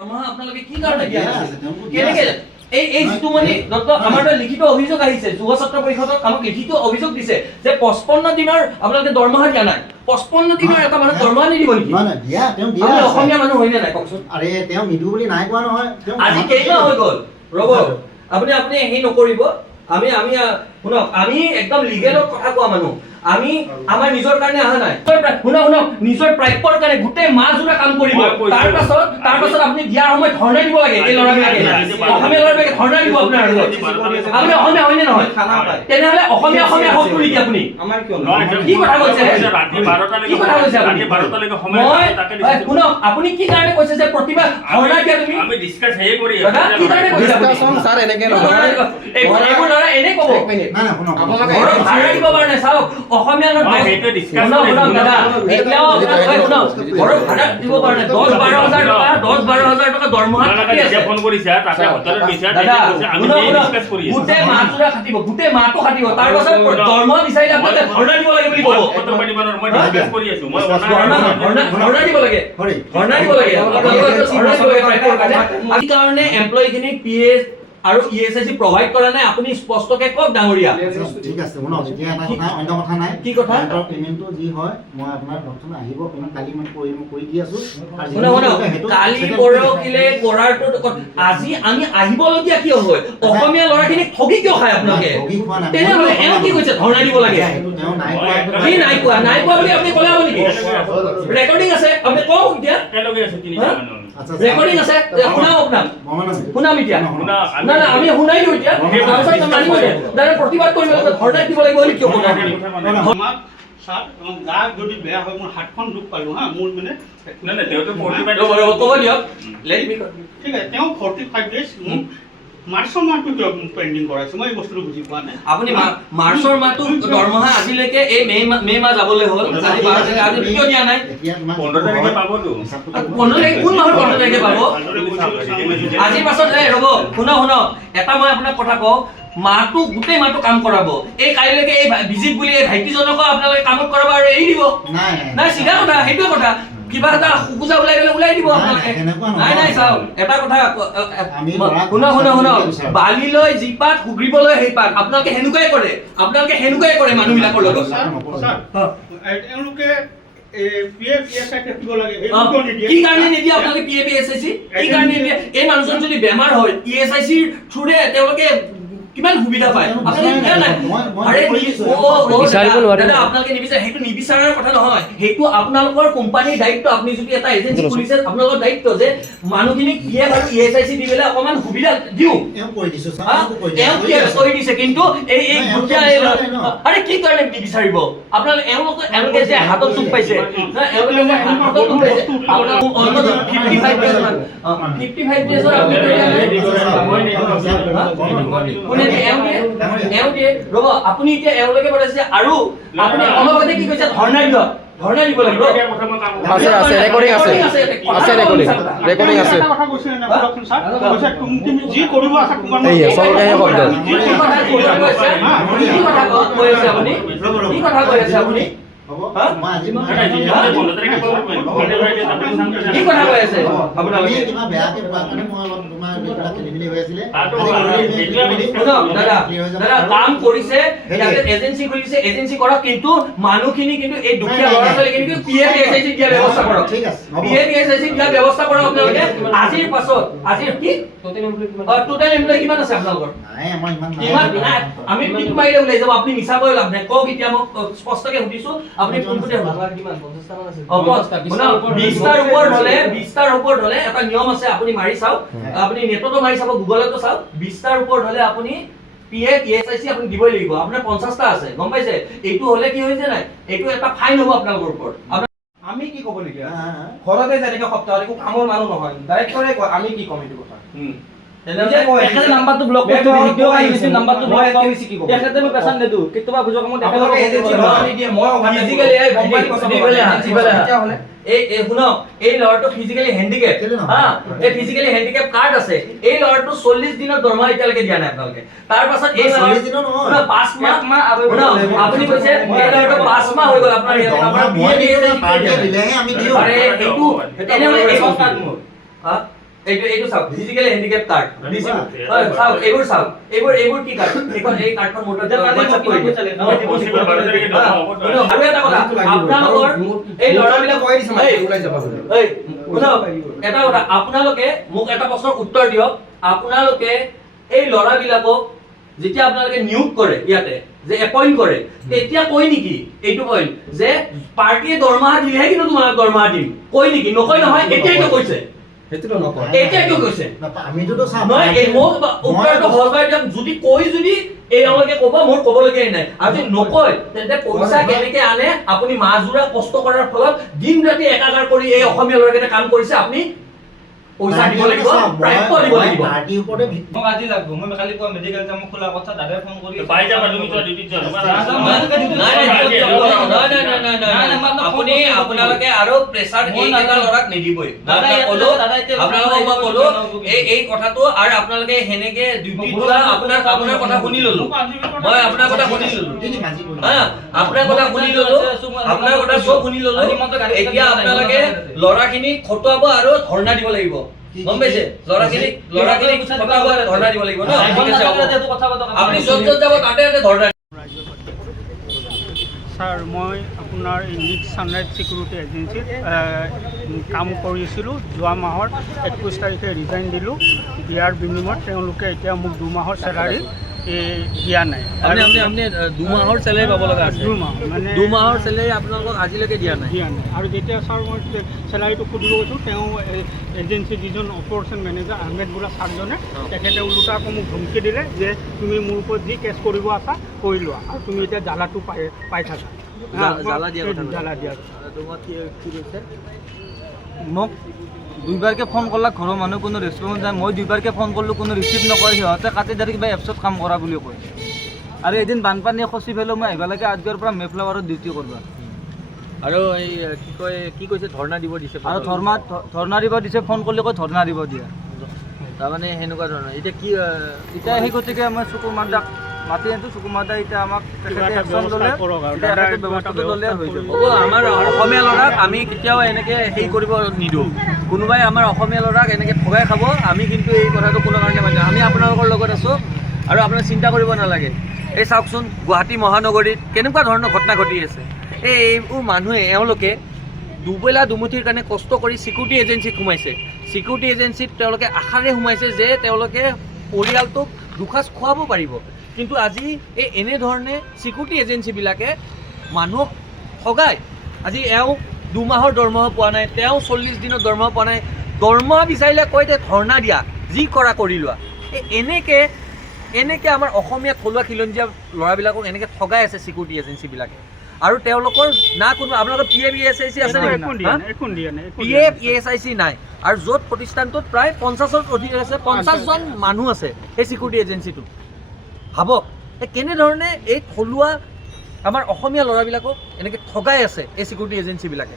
আপোনালোকে কি কাৰণে দিয়া আছে কেনেকে এই যিটো মানে আমাৰ লিখিত অভিযোগ আহিছে যুৱ ছাত্ৰ পৰিষদক আমাক লিখিত অভিযোগ দিছে যে 55 দিনৰ আপোনালোকে দৰমহা দিয়া নাই 55 দিনৰ এটা মানুহ দৰমহা নিদিব নেকি নাই নাই দিয়া তেওঁ দিয়া আছে অসমীয়া মানুহ হয়নে নাই কওকচোন আৰে তেওঁ নিদু বুলি নাই কোৱা নহয় আজি কেইমাহ হৈ গ'ল ৰব আপুনি হেই নকৰিব আমি শুনক আমি একদম লিগেলত কথা কোৱা মানুহ আমি আমাৰ নিজৰ কাৰণে আহা নাই শুনক নিজৰ প্ৰাপ্যৰ কাৰণে গোটেই মাহজোৰা কাম কৰিব তাৰ পাছত আপুনি দিয়াৰ সময় ধৰ্ণা দিব লাগে এই ল'ৰাবিলাকে অসমীয়া ল'ৰাবিলাকে ধৰ্ণা দিব আপোনাৰ আপুনি অসমীয়া হয়নে নহয় তেনেহ'লে অসমীয়া হকটো নেকি আপুনি কি কথা কৈছে কি কথা কৈছে শুনক আপুনি কি কাৰণে কৈছে যে প্ৰতিভা ধৰ্ণা দিয়া তুমি আমি ডিসকাস হে কৰি কি কাৰণে কৈছে ডিসকাশন স্যাৰ এনেকে নহয় এইবোৰ ল'ৰা এনে ক'ব না না শুনক ঘৰত ভাড়া দিব পৰা নাই চাওক অসমীয়া মই সেইটো ডিসকাস শুনক দাদা এতিয়াও শুনক ঘৰত ভাড়া দিব পৰা নাই 10-12 হাজাৰ টকা দৰমহা কাটি আছে ফোন কৰিছে তাতে হোটেলত গৈছে আমি ডিসকাস কৰি আছো গোটেই মাহটোৰা খাটিব গোটেই মাহটো খাটিব তাৰ পাছত দৰমহা বিচাৰিলে আপুনি ধৰ্ণা দিব লাগে বুলি ক'ব পত্ৰপাতি মানৰ মই ডিসকাস কৰি আছো মই ধৰ্ণা দিব লাগে ধৰ্ণা দিব লাগে এই কাৰণে এমপ্লয়িখিনি পিএছ আৰু ইএসআইসি প্ৰভাইড কৰা নাই আপুনি স্পষ্টকে কক ডাঙৰীয়া ঠিক আছে শুনক এতিয়া এটা কথা অন্য কথা নাই কি কথা তাৰ পেমেন্টটো যি হয় মই আপোনাৰ ধৰকচোন আহিব পেমেন্ট কালি মই কৰি দি আছো শুনক কালি পৰহিলে কৰাৰটো আজি আমি আহিবলগীয়া কিয় হয় অসমীয়া ল'ৰাখিনি ঠগি কিয় খায় আপোনালোকে তেনেহ'লে এওঁ কি কৈছে ধৰ্ণা দিব লাগে তেওঁ নাই কি নাই কোৱা বুলি আপুনি ক'লে হ'ব নেকি ৰেকৰ্ডিং আছে আপুনি কওক এতিয়া একেলগে আছে তিনিটা মানুহ ৰেকৰ্ডিং আছে শুনাও আপোনাক শুনাম এতিয়া না আমি শুনাই দিওঁ এতিয়া দাদা প্ৰতিবাদ কৰিব লাগিব ধৰ্ণা দিব লাগিব বুলি কিয় আমাক স্যাৰ গা যদি বেয়া হয় মোৰ হাতখন দুখ পালো হা মোৰ মানে না দেউতো 45 ক'ব দিয়ক লেট মি ঠিক আছে তেওঁ 45 ডেজ মাৰ্চৰ মাহটো পেন্ডিং কৰাইছে মই এই বস্তুটো বুজি পোৱা নাই আপুনি মাৰ্চৰ মাহটো দৰমহা আজিলৈকে এই মে মাহ যাবলৈ হ'ল আজি 12 তাৰিখ আজি কিয় দিয়া নাই 15 তাৰিখে পাবতো 15 তাৰিখ কোন মাহৰ 15 তাৰিখে পাব আজিৰ পাছত ৰ'ব শুনক এটা মই আপোনাক কথা কওঁ মাহটো গোটেই মাহটো কাম কৰাব এই কাইলৈকে এই ভিজিট বুলি এই ভাইটিজনকো আপোনালোকে কামত কৰাব আৰু এৰি দিব নাই চিধা কথা সেইটোৱে কথা কিবা এটা খুকুজা ওলাই গ'লে ওলাই দিব আপোনালোকে নাই চাওক এটা কথা শুনক বালিলৈ জিপাত সুগ্ৰীবলৈ সেই পাত আপোনালোকে হেনুকাই কৰে মানুহবিলাকৰ লগত তেওঁলোকে পিএফএসআই থাকিব লাগে কি কাৰণে নিদিয়ে আপোনালোকে পিএফএসআই কি কাৰণে নিদিয়ে এই মানুহজন যদি বেমাৰ হয় ইএসআইসিৰ থ্ৰুৰে তেওঁলোকে কিমান সুবিধা পায় আপোনালোকে কিয় নাই দাদা আপোনালোকে নিবিচাৰে সেইটো নিবিচাৰাৰ কথা নহয় সেইটো আপোনালোকৰ কোম্পানীৰ দায়িত্ব আপুনি যদি এটা এজেন্সি খুলিছে আপোনালোকৰ দায়িত্ব যে মানুহখিনিক পিএফ আৰু ইএসআইসি দি পেলাই অকণমান সুবিধা দিওঁ কৰি দিছে কিন্তু এই আৰে কি কাৰণে নিবিচাৰিব আপোনালোকে যে হাতত চুপ পাইছে আপুনি এতিয়া এওঁলোকে বনাইছে আৰু আপুনি অলপতে কি কৈছে ধৰ্ণা দিব লাগিব আছে ৰেকৰ্ডিং আছে ৰেকৰ্ডিং আছে কথা কৈছে না স্যাৰ কৈছে তুমি যি কৰিব আছে তোমাৰ এই সবকে শব্দ কি কথা কৈ আছে আপুনি হ'ব মই আজি মই কি কথা কৈ আছে আপোনালোকে কিবা বেয়াকে মানে মই অলপ তোমাৰ বিপদা খেলিমেলি হৈ আছিলে দাদা কাম কৰিছে এজেন্সি খুলিছে এজেন্সি কৰক কিন্তু মানুহখিনি কিন্তু এই দুখীয়া ল'ৰা ছোৱালীখিনি কিন্তু পিএফএসআইসি দিয়া ব্যৱস্থা কৰক ঠিক আছে পিএফএসআইসি দিয়া ব্যৱস্থা কৰক আপোনালোকে আজিৰ পাছত আজিৰ কি টোটেল এমপ্লয়ি কিমান আছে আপোনালোকৰ নাই আমাৰ ইমান নাই আমি পিক মাৰিলে ওলাই যাব আপুনি মিছা কৈ লাভ নাই কওক এতিয়া মোক স্পষ্টকে সুধিছো আপুনি কোনটোতে কিমান 50 টা আছে 20টাৰ ওপৰত হলে এটা নিয়ম আছে আপুনি মাৰি চাওক আপুনি নেটতো মাৰি চাব গুগলতো চাওক 20টাৰ ওপৰত হলে আপুনি পিএফ ইএসআইসি আপুনি দিবই লাগিব আপোনাৰ 50টা আছে গম পাইছে এইটো হলে কি হৈছে নাই এইটো এটা ফাইন হ'ব আপোনালোকৰ ওপৰত আমি কি ক'ব লগিয়া ঘৰতে যেনেকে সপ্তাহত একো কামৰ মানুহ নহয় ডাইৰেক্টৰে কয় আমি কি ক'ম এইটো কথা এখানে নাম্বাৰটো ব্লক কৰি দিও আইছি নাম্বাৰটো ব্লক কৰিছি কি ক'ব এখানে মই পেছান নেদু কিতবা বুজো কামত আপোনালোকে এজেন্সি ধৰণে দিয়ে মই ফিজিক্যালি এই কোম্পানী এই শুনক এই ল'ৰাটো ফিজিক্যালি হ্যান্ডিক্যাপ এই ফিজিক্যালি হ্যান্ডিক্যাপ কাৰ্ড আছে এই ল'ৰাটো 40 দিনৰ দৰমহা এতিয়ালৈকে দিয়া নাই আপোনালোকে তাৰ পাছত এই 40 দিনৰ নহয় 5 মাহ আৰু আপুনি কৈছে এই ল'ৰাটো 5 মাহ হৈ গ'ল আপোনাৰ মই দিলেহে আমি দিও আৰে এইটো তেনেহ'লে এই সংস্থাত মোৰ এইটো চাওক ফিজিক্যালি হ্যান্ডিক্যাপ কাৰ্ড দিছে চাওক এইবোৰ চাওক এইবোৰ কি কাৰ্ড এই কাৰ্ডখন মোৰ তাত WhatsApp কৰি দিছে আৰু এটা কথা আপোনালোকৰ এই ল'ৰাবিলাক কৈ দিছে মানে ওলাই যাবা বুলি এই শুনক এটা কথা আপোনালোকে মোক এটা প্ৰশ্নৰ উত্তৰ দিয়ক আপোনালোকে এই ল'ৰাবিলাকক যেতিয়া আপোনালোকে নিয়োগ কৰে ইয়াতে যে এপইন্ট কৰে তেতিয়া কয় নেকি এইটো পইণ্ট যে পাৰ্টিয়ে দৰমহা দিলেহে কিন্তু তোমাক দৰমহা দিম কয় নেকি নকয় নহয় এতিয়াইতো কৈছে সেইটোতো নকয় এতিয়াইতো কৈছে আমিতো চাম নহয় এই মোক উত্তৰটো সহজভাৱে দিয়ক যদি কৈ যদি এওঁলোকে ক'ব মোৰ ক'বলগীয়া নাই আৰু যদি নকয় তেন্তে পইচা কেনেকে আনে আপুনি মাজুৰা কষ্ট কৰাৰ ফলত দিন ৰাতি একাকাৰ কৰি এই অসমীয়া ল'ৰাকেইটা কাম কৰিছে আপুনি পইচা দিব লাগিব প্ৰাপ্য দিব লাগিব পাৰ্টিৰ ওপৰতে মোক আজি লাগব মই কালি কোৱা মেডিকেল যাম খোলা কথা দাদাই ফোন কৰি পাই যাবা তুমি তো ডিউটি যোৱা আপুনি আপোনালোকে আৰু প্ৰেছাৰ এইকেইটা ল'ৰাক নিদিবই আপোনালোকক মই ক'লো এই কথাটো আৰু আপোনালোকে সেনেকে ডিউটি যোৱা আপোনাৰ কথা শুনি ললো মই আপোনাৰ কথা শুনি ললো আপোনাৰ কথা শুনি ললো আপোনাৰ কথা চব শুনি ললো এতিয়া আপোনালোকে ল'ৰাখিনি খটুৱাব আৰু ধৰ্ণা দিব লাগিব গম পাইছে ল'ৰাখিনি খটুৱাব আৰু ধৰ্ণা দিব লাগিব ন ঠিক আছে আপুনি য'ত য'ত যাব তাতে ধৰ্ণা ছাৰ মই আপোনাৰ ইণ্ডিক ছানৰাইজ চিকিউৰিটি এজেঞ্চিত কাম কৰিছিলোঁ যোৱা মাহৰ 21 তাৰিখে ৰিজাইন দিলোঁ দিয়াৰ বিনিময়ত তেওঁলোকে এতিয়া মোক 2 মাহৰ চেলাৰী দিয়া নাই আপুনি 2 মাহৰ চেলাৰী পাব লগা আছে 2 মাহ মানে 2 মাহৰ চেলাৰী আপোনালোকক আজিলৈকে দিয়া নাই আৰু যেতিয়া ছাৰ মই চেলাৰীটো সুধিব গৈছোঁ তেওঁ এজেঞ্চিৰ যিজন অপাৰেশ্যন মেনেজাৰ আহমেদ বুঢ়া ছাৰজনে তেখেতে ওলোটা আকৌ মোক ধমকি দিলে যে তুমি মোৰ ওপৰত যি কেছ কৰিব আছা কৰি লোৱা আৰু তুমি এতিয়া জ্বালাটো পাই থাকা জ্বালা দিয়া কথা জ্বালা দিয়া তোমাক কি কৈছে মোক দুইবাৰকে ফোন কৰলাক ঘৰৰ মানুহ কোনো ৰেছপন্স নাই মই দুইবাৰকে ফোন কৰিলোঁ কোনো ৰিচিভ নকৰে সিহঁতে কাটি দাঁড়ি কিবা এপছত কাম কৰা বুলি কয় আৰু এদিন বানপানীয়ে খচি পেলাই মই আহিব লাগে আজগৰ পৰা মেফ্লাৱাৰত ডিউটি কৰবা আৰু এই কি কৈছে ধৰ্ণা দিব দিছে আৰু ধৰ্ণা দিব দিছে ফোন কৰিলে কৈ ধৰ্ণা দিব দিয়া তাৰমানে সেনেকুৱা ধৰণৰ এতিয়া কি এতিয়া সেই গতিকে মই চুকুমাদাক মাতি আনিছোঁ চুকুমাদা এতিয়া আমাক তেখেতে একশ্যন ল'লে এতিয়া তেখেতে ব্যৱস্থাটো ল'লে হৈ যাব হ'ব আমাৰ অসমীয়া ল'ৰাক আমি কেতিয়াও এনেকৈ হেৰি কৰিব নিদিওঁ কোনোবাই আমাৰ অসমীয়া ল'ৰাক এনেকৈ ঠগাই খাব আমি কিন্তু এই কথাটো কোনো কাৰণে মানি আমি আপোনালোকৰ লগত আছোঁ আৰু আপোনাৰ চিন্তা কৰিব নালাগে এই চাওকচোন গুৱাহাটী মহানগৰীত কেনেকুৱা ধৰণৰ ঘটনা ঘটি আছে এইবোৰ মানুহে এওঁলোকে দুবেলা দুমুঠিৰ কাৰণে কষ্ট কৰি চিকিউৰিটি এজেঞ্চিত সোমাইছে চিকিউৰিটি এজেঞ্চিত তেওঁলোকে আশাৰে সোমাইছে যে তেওঁলোকে পৰিয়ালটোক দুসাঁজ খুৱাব পাৰিব কিন্তু আজি এই এনেধৰণে চিকিউৰিটি এজেঞ্চিবিলাকে মানুহক ঠগায় আজি এওঁ 2 মাহৰ দৰমহা পোৱা নাই তেওঁ 40 দিনৰ দৰমহা পোৱা নাই দৰমহা বিচাৰিলে কয় যে ধৰ্ণা দিয়া যি কৰা কৰি লোৱা এনেকৈ আমাৰ অসমীয়া থলুৱা খিলঞ্জীয়া ল'ৰাবিলাকক এনেকৈ ঠগাই আছে চিকিউৰিটি এজেঞ্চিবিলাকে আৰু তেওঁলোকৰ না কোনো আপোনালোকৰ PF ESIC আছে নেকি PF ESIC নাই আৰু য'ত প্ৰতিষ্ঠানটোত প্ৰায় 50ৰ অধিক আছে 50জন মানুহ আছে এই চিকিউৰিটি এজেঞ্চিটোত ভাবক কেনেধৰণে এই থলুৱা আমাৰ অসমীয়া ল'ৰাবিলাকক এনেকৈ ঠগাই আছে এই চিকিউৰিটি এজেঞ্চিবিলাকে